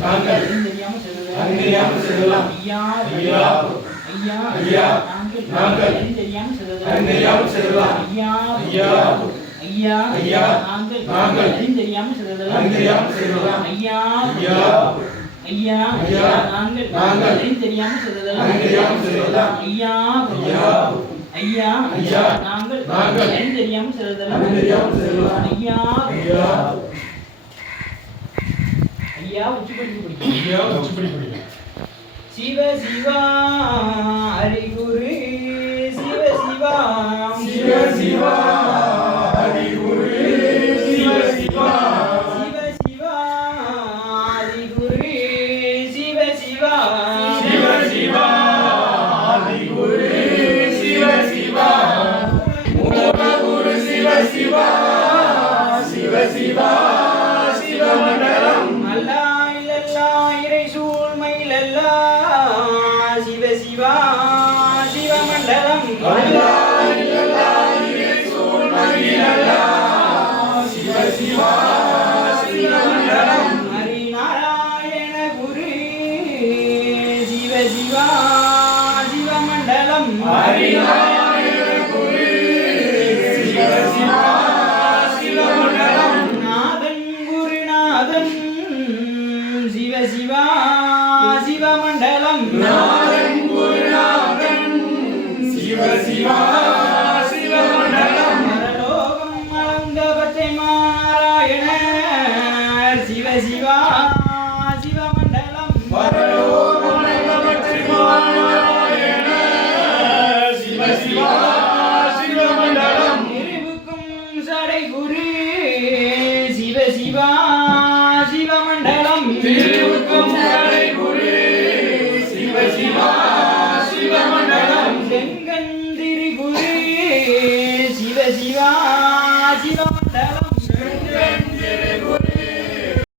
நாங்கள் அறிந்தறியாமல் செய்ததெல்லாம் ஐயா நாங்கள் அறிந்தறியாமல் செய்ததெல்லாம் ஐயா நாங்கள் அறிந்தறியாமல் செய்ததெல்லாம் ஐயா நாங்கள் அறிந்தறியாமல் செய்ததெல்லாம் ஐயா நாங்கள் அறிந்தறியாமல் செய்ததெல்லாம் ஐயா உச்சிப்படி படிக்க சிவ சிவா ஹரிகுரு சிவ சிவா ஹரிகுரு சிவ சிவா ஹரிகுரு சிவ சிவா ஹரிகுரு சிவ சிவா மூலகுரு சிவ சிவா சிவமண்டலம் அல்லா இல்லல்லா இறை சூழ்மையிலல்லா சிவ சிவா சிவமண்டலம் அல்லா இல்லல்லா இறை சூழ்மையிலல்லா சிவ சிவா சிவமண்டலம் ஹரி நாராயண குரு சிவ சிவா சிவமண்டலம் ஹரி நாராயண குரு சிவ சிவா சிவமண்டலம் நாதன் குருநாதன் சிவ சிவா சிவமண்டலம் நாதன் குருநாதன் சிவ சிவா சிவமண்டலம் பரலோகம் அளந்த பச்சை நாராயணர் சிவ சிவா சிவமண்டலம் பரலோகம் அளந்த பச்சை நாராயணர் சிவ சிவா சிவமண்டலம் இருவுக்கும் சடை குரு சிவ சிவா சிவமண்டலம் திருவுக்கும் சடை குரு சிவ சிவா சிவமண்டலம் செங்கந்திரி குரு சிவ சிவா சிவமண்டலம்